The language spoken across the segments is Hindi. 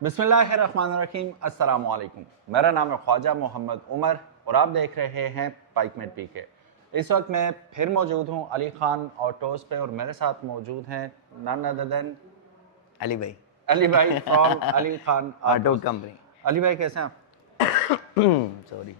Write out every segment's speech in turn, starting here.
बिस्मिल्लाहिर्रहमानिर्रहीम, अस्सलाम वालेकुम। मेरा नाम है ख्वाजा मोहम्मद उमर और आप देख रहे हैं पाइकमेट पीके। इस वक्त मैं फिर मौजूद हूँ अली खान ऑटोज़ पे और मेरे साथ मौजूद हैं नन अदर देन अली भाई from Ali Khan auto autos. Company. Ali भाई कैसे हैं आप? सॉरी।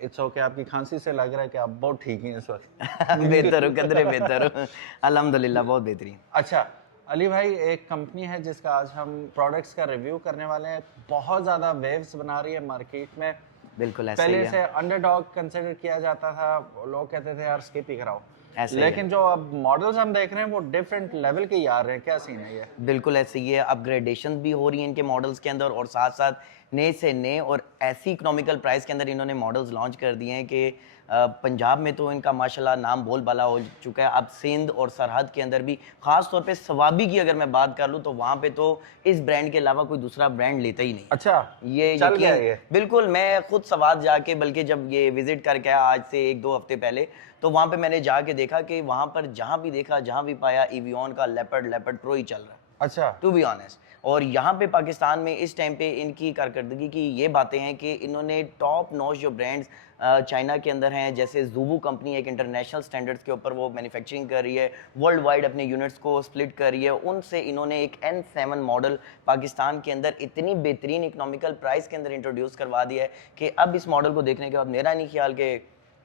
इट्स ओके, आपकी खांसी से लग रहा है कि आप बहुत ठीक हैं इस वक्त। बेहतर हो कदरे बेहतर हो, अल्हम्दुलिल्लाह बहुत बेहतरीन। अच्छा अली भाई, एक कंपनी है जिसका आज हम प्रोडक्ट्स का रिव्यू करने वाले हैं। बहुत ज़्यादा वेव्स बना रही है मार्केट में। बिल्कुल ऐसे ही पहले है। से अंडरडॉग कंसिडर किया जाता था, लोग कहते थे यार स्किप ही कराओ, ऐसे ही लेकिन जो अब मॉडल्स हम देख रहे हैं वो डिफरेंट लेवल के ही आ रहे हैं। क्या सीन है ये? बिल्कुल ऐसे ही है, अपग्रेडेशन भी हो रही हैं इनके मॉडल्स के अंदर और साथ साथ नए से नए और ऐसी इकोनॉमिकल प्राइस के अंदर इन्होंने मॉडल्स लॉन्च कर दिए हैं कि पंजाब में तो इनका माशाल्लाह नाम बोलबाला हो चुका है। अब सिंध और सरहद के अंदर भी, ख़ास तौर पे सवाबी की अगर मैं बात कर लूँ तो वहाँ पे तो इस ब्रांड के अलावा कोई दूसरा ब्रांड लेता ही नहीं। अच्छा, ये चल गया यकीन ये? बिल्कुल, मैं खुद सवाद जाके, बल्कि जब ये विजिट करके आया आज से 1-2 हफ्ते पहले, तो वहाँ पे मैंने जाके देखा कि वहाँ पर जहाँ भी देखा, जहाँ भी पाया, एवियन का लेपर्ड प्रो ही चल रहा है, अच्छा, टू बी ऑनेस्ट। और यहाँ पे पाकिस्तान में इस टाइम पे इनकी कारकर्दगी की ये बातें हैं कि इन्होंने टॉप नॉच जो ब्रांड्स चाइना के अंदर हैं, जैसे ज़ूबू कंपनी एक इंटरनेशनल स्टैंडर्ड्स के ऊपर वो मैन्युफैक्चरिंग कर रही है, वर्ल्ड वाइड अपने यूनिट्स को स्प्लिट कर रही है, उनसे इन्होंने एक N7 मॉडल पाकिस्तान के अंदर इतनी बेहतरीन इकोनॉमिकल प्राइस के अंदर इंट्रोड्यूस करवा दिया है कि अब इस मॉडल को देखने के बाद मेरा नहीं ख्याल कि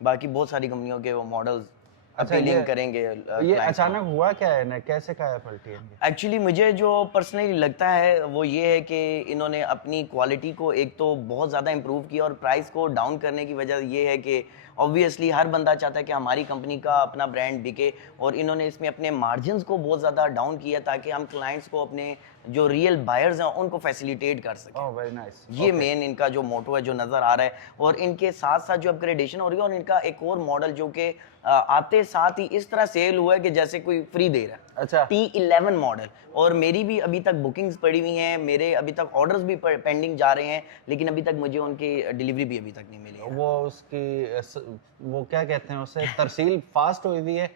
बाकी बहुत सारी कंपनियों के वो मॉडल्स अच्छा, अपीलिंग करेंगे ये clients को। अचानक हुआ क्या है ना, कैसे क्या है पलटी इनकी? एक्चुअली मुझे जो पर्सनली लगता है वो ये है कि इन्होंने अपनी क्वालिटी को एक तो बहुत ज़्यादा इम्प्रूव किया और प्राइस को डाउन करने की वजह ये है कि ऑब्वियसली हर बंदा चाहता है कि हमारी कंपनी का अपना ब्रांड बिके, और इन्होंने इसमें अपने मार्जिन्स को बहुत ज़्यादा डाउन किया ताकि हम क्लाइंट्स को, अपने जो रियल बायर्स हैं उनको फैसिलिटेट कर सकें। Oh very nice. ये मेन इनका जो मोटो है जो नज़र आ रहा है। और इनके साथ साथ जो अपग्रेडेशन हो रही है, और इनका एक और मॉडल जो कि आते साथ ही इस तरह सेल हुआ है कि जैसे कोई फ्री दे रहा है। अच्छा, T11 मॉडल, और मेरी भी अभी तक बुकिंग्स पड़ी हुई हैं, मेरे अभी तक ऑर्डर्स भी पेंडिंग जा रहे हैं, लेकिन अभी तक मुझे उनकी डिलीवरी भी अभी तक नहीं मिली है। वो वो क्या कहते हैं उसे, तरसील फास्ट हुई हुई है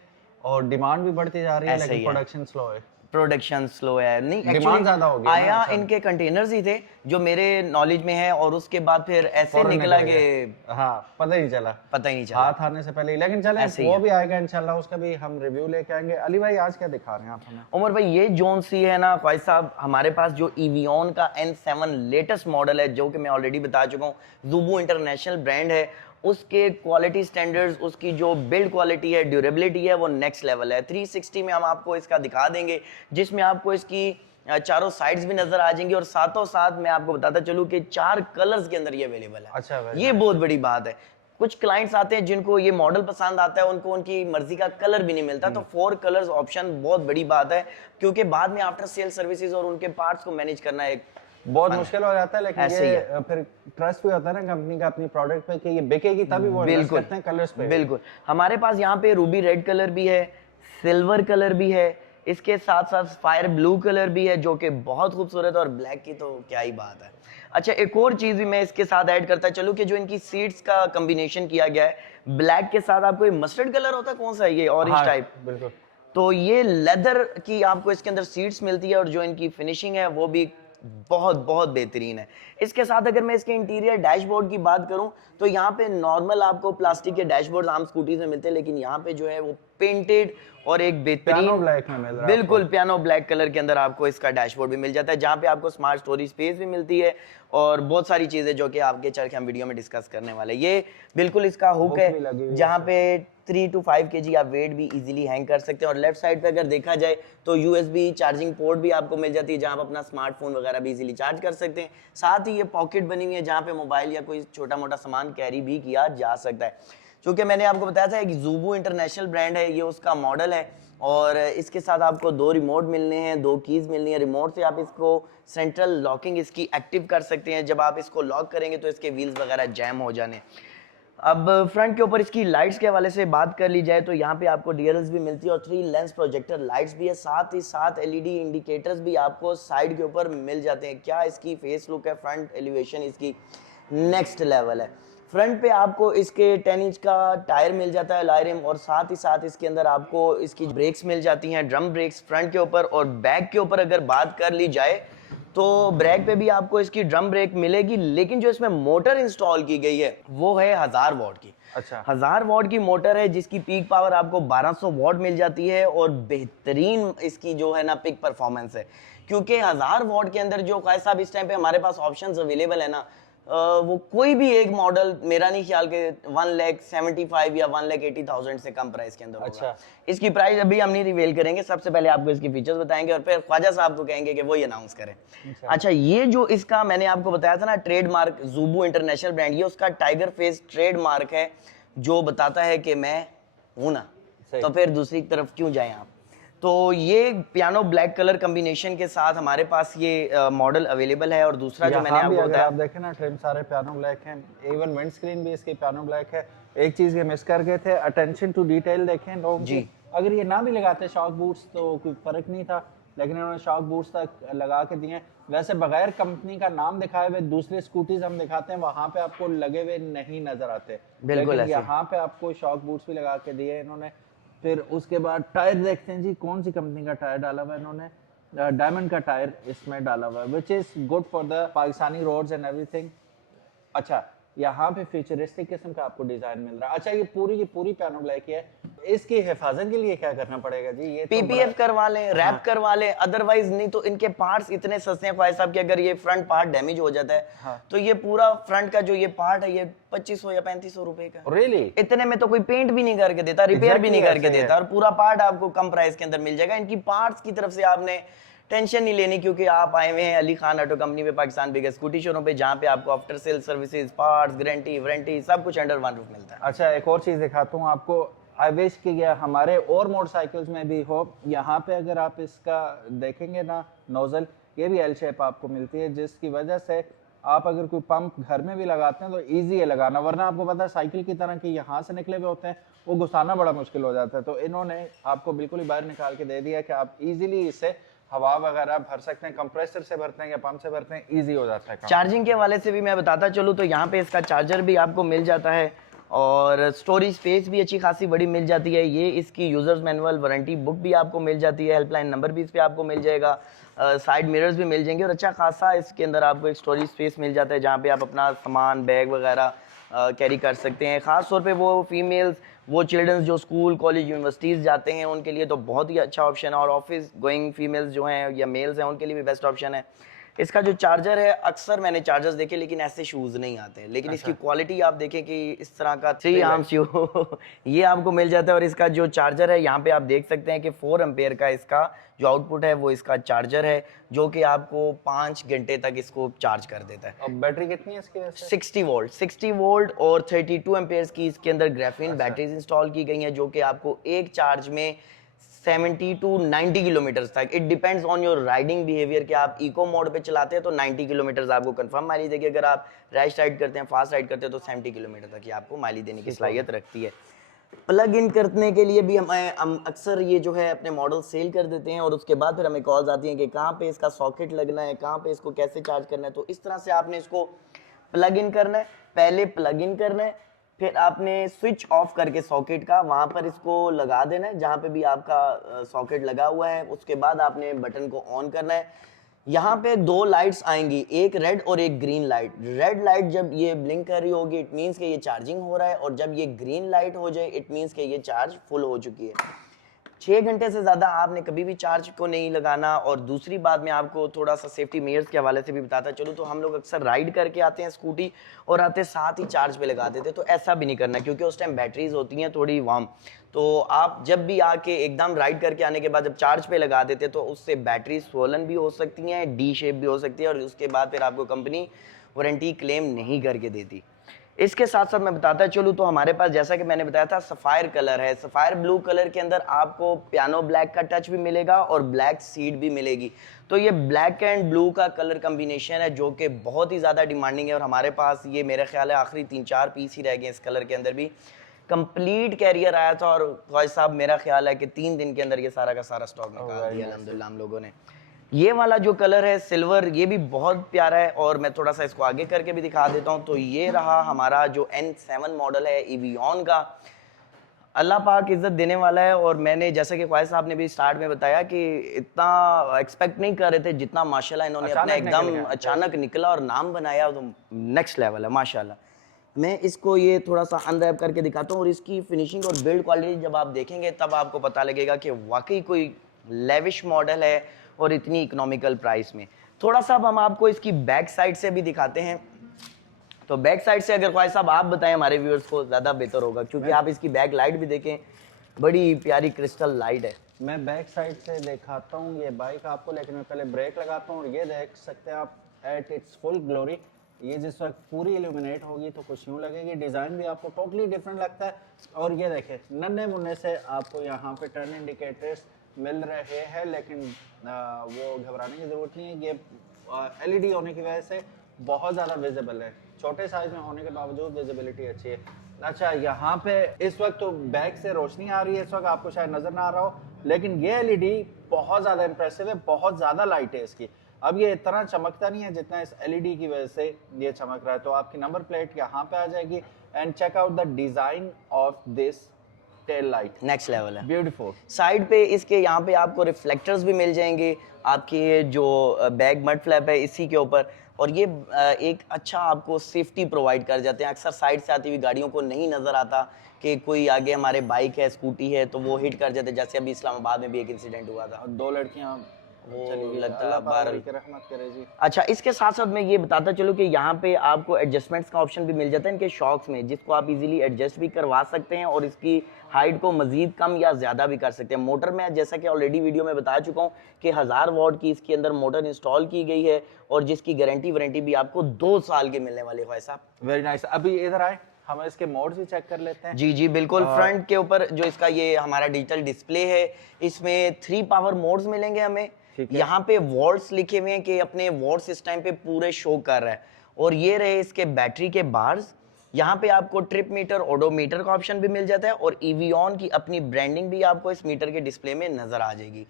और डिमांड भी बढ़ती जा रही है, ऐसा ही लेकिन है। प्रोडक्शन स्लो है। प्रोडक्शन स्लो है, नहीं Demand एक्चुअली ज़्यादा हो गया ना, आया अच्छा। इनके कंटेनर्स ही थे जो मेरे नॉलेज में है, और उसके बाद फिर ऐसे फौरन निकला निकल कि गया। हाँ, पता ही नहीं चला, पता ही नहीं चला। हाथ आने से पहले ही। लेकिन चले, ऐसे ही वो है। भी आएगा इंशाल्लाह, उसका भी हम रिव्यू लेके आएंगे। अली भाई आज क्या दिखा रहे हैं आप हमें? उमर भाई, ये जोन सी है ना ख्वाहिश साहब, हमारे पास जो एवियन का N7 लेटेस्ट मॉडल है, जो कि मैं ऑलरेडी बता चुका हूँ, ज़ूबू इंटरनेशनल ब्रांड है, उसके क्वालिटी स्टैंडर्ड्स, उसकी जो बिल्ड क्वालिटी है, ड्यूरेबिलिटी है, वो नेक्स्ट लेवल है। 360 में हम आपको इसका दिखा देंगे, जिसमें आपको इसकी चारों साइड्स भी नजर आ जाएंगी, और साथों साथ मैं आपको बताता चलूँ कि 4 कलर्स के अंदर ये अवेलेबल है। अच्छा, very ये nice। बहुत बड़ी बात है। कुछ क्लाइंट्स आते हैं जिनको ये मॉडल पसंद आता है, उनको उनकी मर्जी का कलर भी नहीं मिलता, तो 4 कलर्स ऑप्शन बहुत बड़ी बात है, क्योंकि बाद में आफ्टर सेल सर्विसेज और उनके पार्ट्स को मैनेज करना एक बहुत मुश्किल हो जाता है, लेकिन ऐसे ही ये फिर ट्रस्ट भी होता है ना कंपनी का अपनी प्रोडक्ट पे कि ये बिकेगी, तभी वो इन्वेस्ट बिल्कुल करते हैं कलर्स पे। बिल्कुल। हमारे पास यहाँ पे रूबी रेड कलर भी है, सिल्वर कलर भी है, इसके साथ साथ फायर ब्लू कलर भी है जो कि बहुत खूबसूरत है, और ब्लैक की तो क्या ही बात है। अच्छा, एक और चीज भी मैं इसके साथ ऐड करता चलूं कि जो इनकी सीट्स का कॉम्बिनेशन किया गया है, ब्लैक के साथ आपको मस्टर्ड कलर होता है, कौन सा है ये, ऑरेंज हाँ, टाइप, बिल्कुल। तो ये लेदर की आपको इसके अंदर सीट्स मिलती है, और जो इनकी फिनिशिंग है वो भी बहुत बहुत बेहतरीन है। इसके साथ अगर मैं इसके इंटीरियर डैशबोर्ड की बात करूं तो यहाँ पे नॉर्मल आपको प्लास्टिक के डैशबोर्ड आम स्कूटीज में मिलते हैं, लेकिन यहाँ पे जो है वो पेंटेड और एक पियानो बेहतरीन ब्लैक में मिल रहा है बिल्कुल पियानो ब्लैक कलर के अंदर आपको इसका डैशबोर्ड भी मिल जाता है, जहाँ पे आपको स्मार्ट स्टोरेज स्पेस भी मिलती है, और बहुत सारी चीजें जो कि आगे चल के हम वीडियो में डिस्कस करने वाले हैं। ये बिल्कुल इसका हुक हुक है, भी लगी हुई है जहाँ पे 3 to 5 kg आप वेट भी इजीली हैंग कर सकते हैं। और लेफ्ट साइड पे अगर देखा जाए तो USB चार्जिंग पोर्ट भी आपको मिल जाती है, जहाँ आप अपना स्मार्टफोन वगैरह भी इजीली चार्ज कर सकते हैं। साथ ही ये पॉकेट बनी हुई है, जहाँ पे मोबाइल या कोई छोटा मोटा सामान कैरी भी किया जा सकता है। चूंकि मैंने आपको बताया था कि ज़ूबू इंटरनेशनल ब्रांड है, ये उसका मॉडल है, और इसके साथ आपको 2 रिमोट मिलने हैं, 2 कीज मिलनी है। रिमोट से आप इसको सेंट्रल लॉकिंग इसकी एक्टिव कर सकते हैं, जब आप इसको लॉक करेंगे तो इसके व्हील्स वगैरह जैम हो जाने। अब फ्रंट के ऊपर इसकी लाइट्स के हवाले से बात कर ली जाए तो यहाँ पे आपको DRLs भी मिलती है, और 3 लेंस प्रोजेक्टर लाइट्स भी है, साथ ही साथ LED इंडिकेटर्स भी आपको साइड के ऊपर मिल जाते हैं। क्या इसकी फेस लुक है, फ्रंट एलिवेशन इसकी नेक्स्ट लेवल है। फ्रंट पे आपको इसके 10 इंच का टायर मिल जाता है अलॉय रिम, और साथ ही साथ इसके अंदर आपको इसकी ब्रेक्स मिल जाती हैं, ड्रम ब्रेक्स फ्रंट के ऊपर। और बैक के ऊपर अगर बात कर ली जाए तो ब्रेक पे भी आपको इसकी ड्रम ब्रेक मिलेगी, लेकिन जो इसमें मोटर इंस्टॉल की गई है वो है 1000 वॉट की। अच्छा, 1000 वॉट की मोटर है जिसकी पीक पावर आपको 1200 वॉट मिल जाती है और बेहतरीन इसकी जो है ना पिक परफॉर्मेंस है, क्योंकि 1000 वॉट के अंदर जो ख्वाहिश साहब इस टाइम पे हमारे पास ऑप्शंस अवेलेबल है ना, वो कोई भी एक मॉडल मेरा नहीं ख्याल के 1,75,000 या 1,80,000 से कम प्राइस के अंदर होगा। अच्छा। इसकी प्राइस अभी हम नहीं रिवील करेंगे, सबसे पहले आपको इसकी फीचर्स बताएंगे और फिर ख्वाजा साहब को कहेंगे कि वो ही अनाउंस करें। अच्छा, ये जो इसका मैंने आपको बताया था ना ट्रेडमार्क ज़ुबू इंटरनेशनल ब्रांड, ये उसका टाइगर फेस ट्रेडमार्क है जो बताता है कि मैं हूं ना, तो फिर दूसरी तरफ क्यों जाएं आप। तो ये पियानो ब्लैक कलर कॉम्बिनेशन के साथ हमारे पास ये मॉडल अवेलेबल है। और दूसरा जो मैंने आपको बताया, आप देखें ना ट्रिम सारे पियानो ब्लैक हैं, इवन विंड स्क्रीन भी इसकी पियानो ब्लैक है। एक चीज ये मिस कर गए थे, अटेंशन टू डिटेल देखें लोग जी। अगर ये ना भी लगाते शॉक बूट्स तो कोई फर्क नहीं था, लेकिन इन्होंने शॉक बूट्स तक लगा के दिए। वैसे बगैर कंपनी का नाम दिखाए हुए दूसरे स्कूटीज हम दिखाते हैं, वहां पे आपको लगे हुए नहीं नजर आते, बिल्कुल ऐसे। यहाँ पे आपको शॉक बूट्स भी लगा के दिए इन्होंने। फिर उसके बाद टायर देखते हैं जी, कौन सी कंपनी का टायर डाला हुआ है इन्होंने, डायमंड का टायर इसमें डाला हुआ है, which is good for the Pakistani roads and everything. अच्छा, यहाँ पे फ्यूचरिस्टिक किस्म का आपको डिजाइन मिल रहा है। अच्छा, ये पूरी की पूरी पियानो ब्लैक है, इसकी हिफाजत के लिए क्या करना पड़ेगा जी? ये पीपीएफ करवा लें, रैप करवा लें, अदरवाइज नहीं तो इनके पार्ट्स इतने सस्ते हैं ख्वाहिश साहब कि अगर ये फ्रंट पार्ट डैमेज हो जाता है तो ये पूरा फ्रंट का जो ये पार्ट है ये 2500 या 3500 रुपए का। रियली? इतने में तो कोई पेंट भी नहीं करके देता, रिपेयर भी नहीं करके देता, और पूरा पार्ट आपको कम प्राइस के अंदर मिल जाएगा। इनकी पार्ट्स की तरफ से आपने टेंशन नहीं लेनी, क्योंकि आप आए हुए हैं अली खान ऑटो कंपनी पे, पाकिस्तान बिगेस्ट स्कूटी शोरूम पे, जहाँ पे आपको after sale services, parts, guarantee, warranty सब कुछ अंडर वन रूफ मिलता है। अच्छा, एक और चीज दिखाता हूँ आपको, आई विश कि यह हमारे और मोटरसाइकिल्स में भी हो। यहाँ पे अगर आप इसका देखेंगे ना नोजल, ये भी एल शेप आपको मिलती है, जिसकी वजह से आप अगर कोई पंप घर में भी लगाते हैं तो इजी है लगाना, वरना आपको पता है साइकिल की तरह कि यहाँ से निकले हुए होते हैं, वो घुसाना बड़ा मुश्किल हो जाता है। तो इन्होंने आपको बिल्कुल ही बाहर निकाल के दे दिया कि आप इजीली इससे हवा वगैरह भर सकते हैं, कंप्रेसर से भरते हैं या पंप से भरते हैं, इजी हो जाता है। चार्जिंग के हवाले से भी मैं बताता चलूँ तो यहाँ पे इसका चार्जर भी आपको मिल जाता है और स्टोरेज स्पेस भी अच्छी खासी बड़ी मिल जाती है। ये इसकी यूजर्स मैनुअल, वारंटी बुक भी आपको मिल जाती है, हेल्पलाइन नंबर भी इस पे आपको मिल जाएगा, साइड मिरर्स भी मिल जाएंगे और अच्छा खासा इसके अंदर आपको एक स्टोरेज स्पेस मिल जाता है जहाँ पे आप अपना सामान, बैग वगैरह कैरी कर सकते हैं। ख़ास तौर पे वो फीमेल्स, वो चिल्ड्रंस जो स्कूल, कॉलेज, यूनिवर्सिटीज़ जाते हैं उनके लिए तो बहुत ही अच्छा ऑप्शन है, और ऑफिस गोइंग फीमेल्स जो हैं या मेल्स हैं उनके लिए भी बेस्ट ऑप्शन है। इसका जो चार्जर है, अक्सर मैंने चार्जर्स देखे लेकिन ऐसे शूज़ नहीं आते, लेकिन इसकी क्वालिटी आप देखें कि इस तरह का 3 आर्म शू ये आपको मिल जाता है। और इसका जो चार्जर है यहाँ पे आप देख सकते हैं कि 4 एम्पेयर का इसका जो आउटपुट है वो इसका चार्जर है, जो कि आपको 5 घंटे तक इसको चार्ज कर देता है। और बैटरी कितनी है इसकी वैसे? 60 वोल्ट और 32 एम्पेयर्स की इसके अंदर ग्राफीन बैटरीज इंस्टॉल की गई हैं, जो कि आपको एक चार्ज में 70 टू 90 किलोमीटर तक, it depends on your riding behaviour, कि आप इको मोड पे चलाते हैं तो 90 किलोमीटर आपको कंफर्म माइलेज देगी, अगर आप रैश राइड करते हैं, फास्ट राइड करते हैं तो 70 किलोमीटर तक ही आपको माइलेज देने की सलाहियत रखती है। प्लग इन करने के लिए भी हम अक्सर ये जो है अपने मॉडल सेल कर देते हैं और उसके बाद फिर हमें कॉल्स आती हैं कि कहाँ पे इसका सॉकेट लगना है, कहाँ पे इसको कैसे चार्ज करना है। तो इस तरह से आपने इसको प्लग इन करना है, पहले प्लग इन करना है, फिर आपने स्विच ऑफ करके सॉकेट का वहाँ पर इसको लगा देना है जहाँ पे भी आपका सॉकेट लगा हुआ है। उसके बाद आपने बटन को ऑन करना है। यहाँ पे 2 लाइट्स आएंगी, एक रेड और एक ग्रीन लाइट। रेड लाइट जब ये ब्लिंक कर रही होगी इट मीन्स कि ये चार्जिंग हो रहा है, और जब ये ग्रीन लाइट हो जाए इट मीन्स कि ये चार्ज फुल हो चुकी है। 6 घंटे से ज़्यादा आपने कभी भी चार्ज को नहीं लगाना। और दूसरी बात मैं आपको थोड़ा सा सेफ्टी मेयर्स के हवाले से भी बताता चलूँ तो हम लोग अक्सर राइड करके आते हैं स्कूटी और आते साथ ही चार्ज पे लगा देते, तो ऐसा भी नहीं करना, क्योंकि उस टाइम बैटरीज होती हैं थोड़ी वार्म। तो आप जब भी आके एकदम राइड करके आने के बाद जब चार्ज पे लगा देते तो उससे बैटरी स्वोलन भी हो सकती हैं, डी शेप भी हो सकती है, और उसके बाद फिर आपको कंपनी वारंटी क्लेम नहीं करके देती। इसके साथ साथ मैं बताता चलूँ तो हमारे पास जैसा कि मैंने बताया था सफ़ायर कलर है। सफ़ायर ब्लू कलर के अंदर आपको पियानो ब्लैक का टच भी मिलेगा और ब्लैक सीड भी मिलेगी। तो ये ब्लैक एंड ब्लू का कलर कम्बिनेशन है जो कि बहुत ही ज़्यादा डिमांडिंग है, और हमारे पास ये मेरा ख्याल है आखिरी 3-4 पीस ही रह गए इस कलर के अंदर भी। कंप्लीट कैरियर आया था और भाई साहब मेरा ख्याल है कि 3 दिन के अंदर ये सारा का सारा स्टॉक निकाल दिया अल्हम्दुलिल्लाह हम लोगों ने। ये वाला जो कलर है सिल्वर, ये भी बहुत प्यारा है, और मैं थोड़ा सा इसको आगे करके भी दिखा देता हूँ। तो ये रहा हमारा जो N7 मॉडल है एवियन का। अल्लाह पाक इज्जत देने वाला है। और मैंने जैसा कि ख्वाहिश साहब ने भी स्टार्ट में बताया कि इतना एक्सपेक्ट नहीं कर रहे थे जितना माशाल्लाह इन्होंने अपना एकदम अचानक निकला और नाम बनाया, तो नेक्स्ट लेवल है माशाल्लाह। मैं इसको ये थोड़ा सा अनरैप करके दिखाता हूँ और इसकी फिनिशिंग और बिल्ड क्वालिटी जब आप देखेंगे तब आपको पता लगेगा कि वाकई कोई लेविश मॉडल है और इतनी इकोनॉमिकल प्राइस में। थोड़ा सा अब हम आपको इसकी बैक साइड से भी दिखाते हैं। तो बैक साइड से अगर ख्वाहिश साहब आप बताएं हमारे व्यूअर्स को ज़्यादा बेहतर होगा, क्योंकि आप इसकी बैक लाइट भी देखें, बड़ी प्यारी क्रिस्टल लाइट है। मैं बैक साइड से दिखाता हूँ ये बाइक आपको, लेकिन मैं पहले ब्रेक लगाता हूँ और ये देख सकते हैं आप एट इट्स फुल ग्लोरी। ये जिस वक्त पूरी इल्यूमिनेट होगी तो कुछ यूँ लगेगी, डिज़ाइन भी आपको टोटली डिफरेंट लगता है। और ये देखें नन्हे मुन्ने से आपको यहाँ पे टर्न इंडिकेटर्स मिल रहे हैं, लेकिन वो घबराने की ज़रूरत नहीं है। ये LED होने की वजह से बहुत ज़्यादा विजिबल है, छोटे साइज में होने के बावजूद विजिबिलिटी अच्छी है। अच्छा, यहाँ पे इस वक्त तो बैक से रोशनी आ रही है, इस वक्त आपको शायद नज़र ना आ रहा हो, लेकिन ये LED बहुत ज़्यादा इंप्रेसिव है, बहुत ज़्यादा लाइट है इसकी। अब ये इतना चमकता नहीं है जितना इस LED की वजह से ये चमक रहा है। तो आपकी नंबर प्लेट यहाँ पे आ जाएगी and check out the design of this tail light, next level है, ब्यूटीफुल। साइड पे इसके यहाँ पे आपको रिफ्लेक्टर्स भी मिल जाएंगे, आपके जो बैक मड फ्लैप है इसी के ऊपर, और ये एक अच्छा आपको सेफ्टी प्रोवाइड कर जाते हैं। अक्सर साइड से आती हुई गाड़ियों को नहीं नज़र आता कि कोई आगे हमारे बाइक है, स्कूटी है, तो वो हिट कर जाते, जैसे अभी इस्लामाबाद में भी एक इंसिडेंट हुआ था, 2 लड़कियाँ वो लगता है बाहर। रहमत करे जी। अच्छा, इसके साथ साथ मैं ये बताता चलूँ कि यहाँ पे आपको एडजस्टमेंट्स का ऑप्शन भी मिल जाता है इनके शॉक्स में, जिसको आप इजीली एडजस्ट भी करवा सकते हैं और इसकी हाइट को मजीद कम या ज़्यादा भी कर सकते हैं। मोटर में जैसा कि ऑलरेडी वीडियो में बता चुका हूँ कि 1000 वॉट की इसके अंदर मोटर इंस्टॉल की गई है और जिसकी गारंटी वारंटी भी आपको 2 साल की मिलने वाली है साहब। Very nice. अभी इधर आए, हम इसके मोड्स भी चेक कर लेते हैं। जी जी बिल्कुल। फ्रंट के ऊपर जो इसका ये हमारा डिजिटल डिस्प्ले है, इसमें 3 पावर मोड्स मिलेंगे हमें। यहाँ पे वॉट्स लिखे हुए हैं कि अपने वॉट्स इस टाइम पे पूरे शो कर रहा है। और ये रहे इसके बैटरी के बार्स। यहाँ पे आपको ट्रिप मीटर, ओडोमीटर का ऑप्शन भी मिल जाता है और ईवीऑन की अपनी ब्रांडिंग भी आपको इस मीटर के डिस्प्ले में नजर आ जाएगी।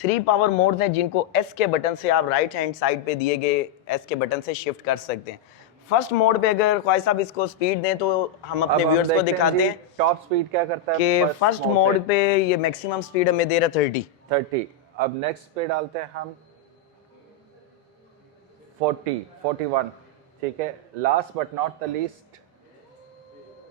3 पावर मोड्स हैं जिनको एस के बटन से आप राइट हैंड साइड पे दिए गए एस के बटन से शिफ्ट कर सकते हैं। फर्स्ट मोड पे अगर ख्वाहिश साहब इसको स्पीड दें तो हम अपने व्यूअर्स को दिखाते हैं टॉप स्पीड क्या करता है कि फर्स्ट मोड पे ये मैक्सिमम स्पीड हमें दे रहा 30। अब नेक्स्ट पे डालते हैं हम 41, ठीक है। Last but not the least,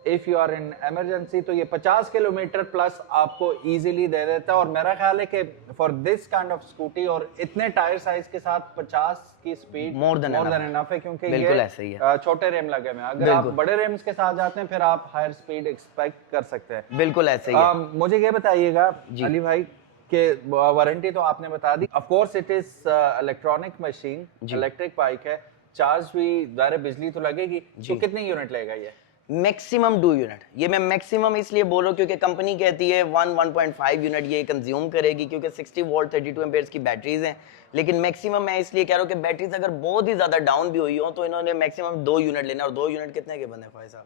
if you are in emergency, तो ये 50 किलोमीटर प्लस आपको इजीली दे देता है। और मेरा ख्याल है कि for this kind of scooty और इतने टायर साइज के साथ 50 की स्पीड मोर देन इनफ है, क्योंकि बिल्कुल ये ऐसे ही है। छोटे रेम लगे हुए हैं। अगर आप बड़े रेम्स के साथ जाते हैं फिर आप हायर स्पीड एक्सपेक्ट कर सकते हैं। बिल्कुल ऐसे ही है। मुझे ये बताइएगा अली भाई कि वारंटी तो आपने बता दी, of course it is electronic machine, electric bike है, चार्ज भी ज़ाहिर बिजली तो लगेगी, तो कितने यूनिट लेगा ये? Maximum 2 unit. ये मैं मैक्सिमम इसलिए बोल रहा हूँ क्योंकि कंपनी कहती है 1.5 यूनिट ये कंज्यूम करेगी, क्योंकि 60 वोल्ट 32 एम्पेयर्स की बैटरीज हैं। लेकिन मैक्सिमम मैं इसलिए कह रहा हूँ कि बैटरीज अगर बहुत ही ज्यादा डाउन भी हुई हो तो इन्होंने मैक्सिमम 2 यूनिट लेना। और 2 यूनिट कितने के बने भाई साहब?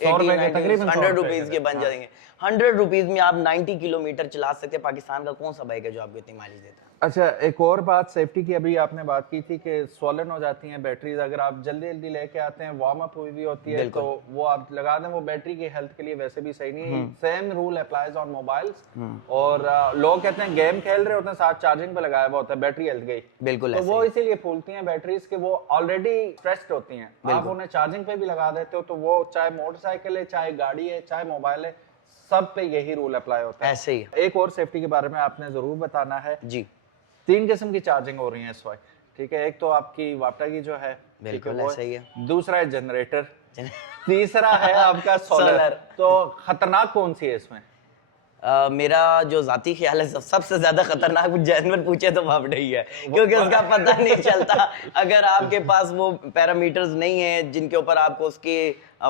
100 रुपीज के बन जाएंगे। 100 रुपीज में आप 90 किलोमीटर चला सकते हैं। पाकिस्तान का कौन सा बाइक है जो आपको इतनी माइलेज देता है? अच्छा, एक और बात सेफ्टी की, अभी आपने बात की थी कि स्वॉलन हो जाती हैं बैटरीज, अगर आप जल्दी जल्दी लेके आते हैं, वार्म अप हुई भी होती है, तो वो आप लगा दें, वो बैटरी की हेल्थ के लिए वैसे भी सही नहीं है। Same rule applies on mobiles. और लोग कहते हैं गेम खेल रहे होते हैं, साथ चार्जिंग पे लगाया हुआ होता है, बैटरी हेल्थ गई, बिल्कुल। तो वो इसीलिए फूलती हैं बैटरीज के, वो ऑलरेडी स्ट्रेस्ड होती हैं। आप उन्हें चार्जिंग पे भी लगा देते हो तो वो चाहे मोटरसाइकिल है, चाहे गाड़ी है, चाहे मोबाइल है, सब पे यही रूल अप्लाई होता है। ऐसे ही एक और सेफ्टी के बारे में आपने जरूर बताना है जी। 3 किस्म की चार्जिंग हो रही है इस वक्त, ठीक है। एक तो आपकी वापटा की जो है, बिल्कुल ऐसा ही है। दूसरा है जनरेटर, तीसरा है आपका सोलर। तो खतरनाक कौन सी है इसमें? मेरा जो जाती ख्याल है सबसे ज्यादा खतरनाक जानवर पूछे तो वापड़ा ही है, क्योंकि उसका पता नहीं चलता। अगर आपके पास वो पैरामीटर्स नहीं है जिनके ऊपर आपको उसके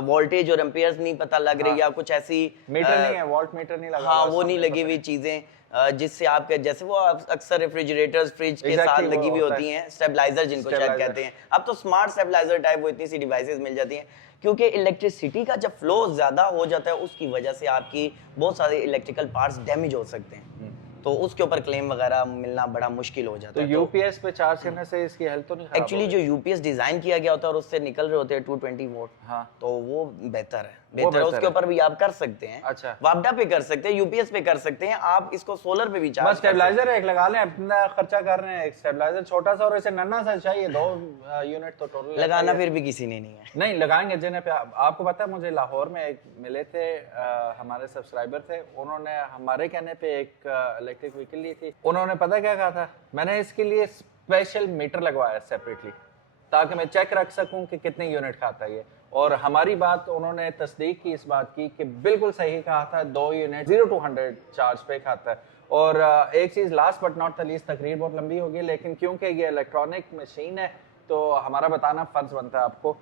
वोल्टेज और एम्पियर्स नहीं पता लग रही, या कुछ ऐसी मीटर नहीं है, वोल्ट मीटर नहीं लगा, हाँ वो नहीं लगी हुई चीजें जिससे आपके, जैसे वो अक्सर रेफ्रिजरेटर्स फ्रिज के साथ लगी हुई होती हैं, स्टेबलाइजर जिनको शायद कहते हैं। अब तो स्मार्ट स्टेबलाइजर टाइप वो इतनी सी डिवाइसेस मिल जाती हैं, क्योंकि इलेक्ट्रिसिटी का जब फ्लो ज्यादा हो जाता है उसकी वजह से आपकी बहुत सारे इलेक्ट्रिकल पार्ट्स डैमेज हो सकते हैं। तो उसके ऊपर क्लेम वगैरह मिलना बड़ा मुश्किल हो जाता तो है। यूपीएस पे चार्ज करने से इसकी हेल्थ तो नहीं खराब एक्चुअली जो यूपीएस डिजाइन किया गया होता है और उससे निकल रहे होते हैं 220 वोट, हाँ। तो वो बेहतर है, वो बेहतर है। उसके है। ऊपर भी आप कर सकते हैं। अच्छा। वापडा पे कर सकते हैं, यूपीएस पे कर सकते हैं, आप इसको सोलर पे भी बस चार्ज कर सकते हैं। स्टेबलाइजर एक लगा लें, अपना खर्चा कर रहे हैं, एक स्टेबलाइजर छोटा सा और इसे नन्ना सा चाहिए, 2 यूनिट तो टोटल लगाना फिर भी किसी ने नहीं है। नहीं लगाएंगे जिन्हें पे आपको पता है, मुझे लाहौर में एक मिले थे हमारे सब्सक्राइबर थे, उन्होंने हमारे कहने पे एक इलेक्ट्रिक व्हीकल ली थी। उन्होंने पता क्या कहा था, मैंने इसके लिए स्पेशल मीटर लगवाया सेपरेटली ताकि मैं चेक रख सकूं कि कितने यूनिट खाता है ये। और हमारी बात उन्होंने तस्दीक की इस बात की कि बिल्कुल सही कहा था, 2 यूनिट 0 to 100 चार्ज पे खाता है। और एक चीज़ last but not the least, तकरीर बहुत लंबी होगी लेकिन क्योंकि ये इलेक्ट्रॉनिक मशीन है तो हमारा बताना फर्ज बनता है आपको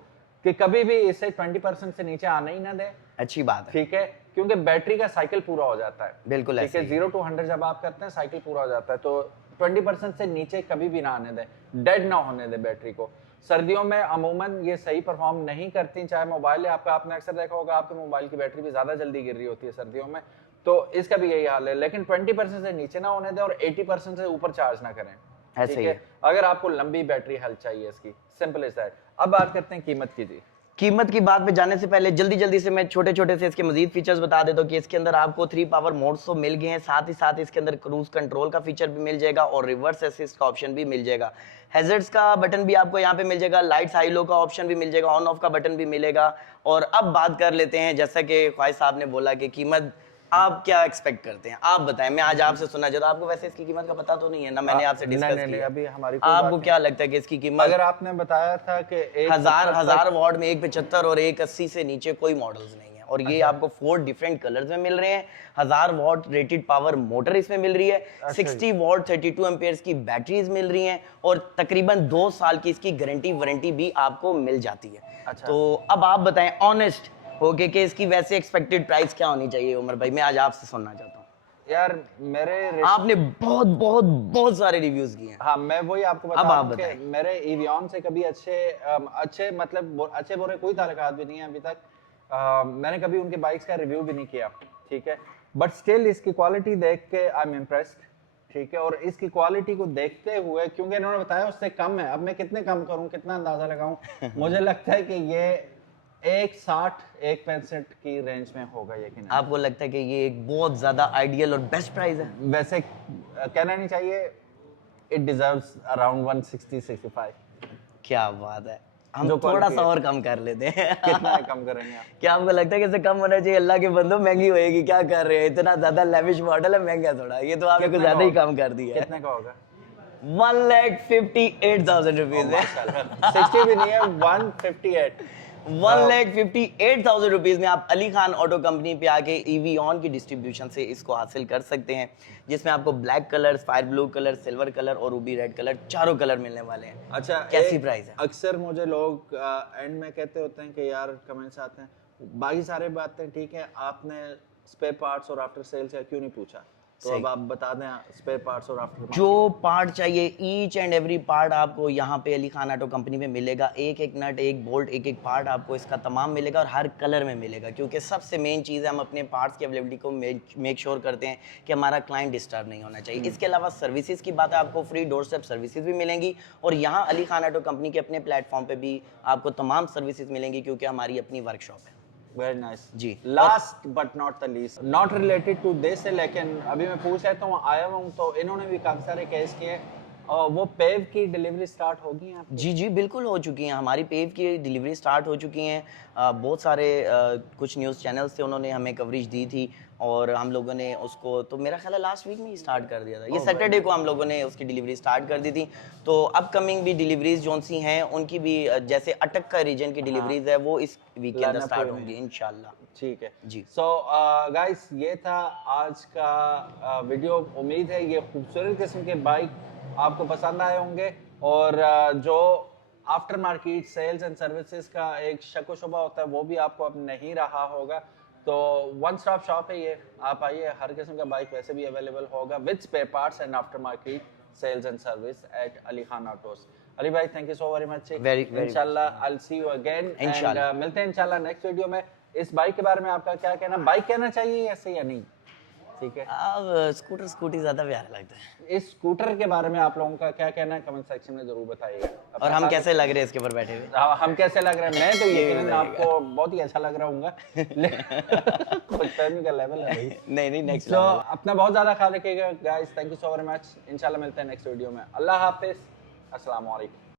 कि कभी भी इसे 20% से नीचे आने ही ना दें। अच्छी बात है, ठीक है, क्योंकि बैटरी का साइकिल पूरा हो जाता है। बिल्कुल ठीक ऐसे है, ही। 0 to 100 जब आप करते हैं साइकिल पूरा हो जाता है, तो 20% से नीचे कभी भी ना आने दें, डेड ना होने दें बैटरी को। सर्दियों में अमूमन ये सही परफॉर्म नहीं करती, चाहे मोबाइल है आपका, आपने अक्सर देखा होगा आपके मोबाइल की बैटरी भी ज्यादा जल्दी गिर रही होती है सर्दियों में, तो इसका भी यही हाल है। लेकिन 20% से नीचे ना होने दें और 80% से ऊपर चार्ज ना करें। ऐसे ठीक ही है, अगर आपको लंबी बैटरी हेल्थ चाहिए इसकी, सिंपल इज दैट। अब बात करते हैं कीमत की जी। कीमत की बात पे जाने से पहले जल्दी से मैं छोटे से इसके मजीद फीचर्स बता देता हूँ कि इसके अंदर आपको 3 पावर मोड्स तो मिल गए हैं, साथ ही साथ इसके अंदर क्रूज कंट्रोल का फीचर भी मिल जाएगा और रिवर्स असिस्ट का ऑप्शन भी मिल जाएगा। हैजर्ड्स का बटन भी आपको यहाँ पे मिल जाएगा, लाइट्स हाई लो का ऑप्शन भी मिल जाएगा, ऑन ऑफ का बटन भी मिलेगा। और अब बात कर लेते हैं, जैसा कि ख्वाहिश साहब ने बोला कि कीमत आप क्या एक्सपेक्ट करते हैं, आप बताएं। मैं आज आपसे सुनना चाहता हूँ, आपको वैसे इसकी कीमत का पता तो नहीं है ना, मैंने आपसे डिस्कस किया। अभी हमारी कोई आपको बात क्या लगता है कि इसकी कीमत? अगर आपने बताया था कि हजार वॉट में 175 और 180 से नीचे कोई मॉडल्स नहीं है, और ये आपको 4 डिफरेंट कलर्स में मिल रहे हैं। 1000 वॉट रेटेड पावर मोटर इसमें मिल रही है, 60 वॉट 32 एम्पियर्स की बैटरीज मिल रही हैं और तकरीबन 2 साल की इसकी गारंटी वारंटी भी आपको मिल जाती है। तो अब आप बताएं ऑनेस्ट ओके कि इसकी वैसे एक्सपेक्टेड प्राइस क्या होनी चाहिए उमर भाई, मैं आज आपसे सुनना चाहता हूँ। यार आपने बहुत सारे रिव्यूज किए हैं। हाँ, मैं वही आपको बता अब आप रहा हूँ कि मेरे एवियन से कभी अच्छे मतलब अच्छे बुरे कोई ताल्लुकात भी नहीं है अभी तक। मैंने कभी उनके बाइक्स का रिव्यू भी नहीं किया, ठीक है, बट स्टिल इसकी क्वालिटी देख के आई एम इम्प्रेस्ड। ठीक है, और इसकी क्वालिटी को देखते हुए, क्योंकि इन्होंने बताया उससे कम है, अब मैं कितने कम करूं, कितना अंदाजा लगाऊं मुझे लगता है कि ये 1.60-1.65 की रेंज में होगा यकीन। आपको लगता है कि ये एक बहुत ज्यादा आइडियल और बेस्ट प्राइस है? वैसे कहना नहीं चाहिए, इट डिजर्व्स अराउंड 160-65। क्या बात है, हम थोड़ा सा और कम कर लेते हैं। कितना कम करेंगे आप? क्या आपको लगता है कि इससे कम होना चाहिए? अल्लाह के बंदो महंगी होएगी, क्या कर रहे हैं, इतना ज्यादा लेविश मॉडल है, महंगा थोड़ा, ये तो आपने कुछ ज्यादा ही कम कर दिया है। कितने का होगा? 1,58,000 रुपीज है। 60 भी नहीं है, 158। 1,58,000 रुपीज में आप अली खान ऑटो कंपनी पे आके ईवीऑन की डिस्ट्रीब्यूशन से इसको हासिल कर सकते हैं, जिसमें आपको black colour, fire blue colour, silver colour और रूबी रेड कलर, चारों कलर मिलने वाले हैं। अच्छा, कैसी प्राइस है? अक्सर मुझे लोग एंड में कहते होते हैं कि यार कमेंट्स आते हैं, बाकी सारे बातें ठीक है, आपने स्पेयर पार्ट्स और आफ्टर सेल्स का क्यों नहीं पूछा? तो अब आप बता दें स्पेयर पार्ट्स और आफ्टर। जो पार्ट चाहिए ईच एंड एवरी पार्ट आपको यहाँ पे अली खान ऑटो कंपनी में मिलेगा। एक एक नट, एक बोल्ट, एक एक पार्ट आपको इसका तमाम मिलेगा और हर कलर में मिलेगा, क्योंकि सबसे मेन चीज़ है हम अपने पार्ट्स की अवेलेबिलिटी को मेक श्योर करते हैं कि हमारा क्लाइंट डिस्टर्ब नहीं होना चाहिए। इसके अलावा सर्विसेज की बात है, आपको फ्री डोर स्टेप सर्विसेज भी मिलेंगी और यहाँ अली खान ऑटो कंपनी के अपने प्लेटफॉर्म पे भी आपको तमाम सर्विसेज मिलेंगी, क्योंकि हमारी अपनी वर्कशॉप है। वेरी नाइस जी। Last but not the least, not related to this, लेकिन अभी मैं पूछ लेता हूँ, आया हुआ हूँ तो इन्होंने भी काफी सारे केस किए, और वो पेव की डिलीवरी स्टार्ट होगी हैं आपकी? जी बिल्कुल हो चुकी हैं, हमारी पेव की डिलीवरी स्टार्ट हो चुकी हैं। बहुत सारे कुछ न्यूज़ चैनल्स से उन्होंने हमें कवरेज दी थी और हम लोगों ने उसको, तो मेरा ख्याल है लास्ट वीक में ही स्टार्ट कर दिया था, ये सैटरडे को हम लोगों ने उसकी डिलीवरी स्टार्ट कर दी थी। तो अपकमिंग भी डिलीवरीज जो सी हैं उनकी भी, जैसे अटक का रीजन की डिलीवरीज है वो इस वीक के अंदर स्टार्ट होंगी इंशाल्लाह। ठीक है जी। सो गाइस, ये था आज का वीडियो। उम्मीद है ये खूबसूरत किस्म के बाइक आपको पसंद आए होंगे, और जो after market sales and services का एक शक शुबा होता है वो भी आपको अब नहीं रहा होगा। तो वन स्टॉप शॉप है ये, आप आइए, हर किस्म का बाइक वैसे भी अवेलेबल होगा with spare parts and after market sales and service at Ali Khan autos. Ali भाई, thank you so very much. इंशाल्लाह I will see you again, and मिलते हैं इंशाल्लाह नेक्स्ट वीडियो में। इस बाइक के बारे में आपका क्या कहना, बाइक कहना चाहिए ऐसे या नहीं? ठीक है। अब स्कूटर स्कूटी ज़्यादा प्यारा लगता है। इस स्कूटर के बारे में आप लोगों का क्या कहना है, कमेंट सेक्शन में जरूर बताइएगा। और हम कैसे लग रहे हैं इसके ऊपर बैठे हुए? हम कैसे लग रहे हैं? मैं तो ये यकीनन बताइएगा। आपको बहुत ही अच्छा लग रहा हूँगा। फहमी का लेवल है भाई। नहीं नेक्स्ट तो अपना बहुत ज़्यादा ख्याल रखिएगा guys. Thank you so very much. इंशाल्लाह मिलते हैं नेक्स्ट वीडियो में। अल्लाह हाफिज़। अस्सलाम वालेकुम।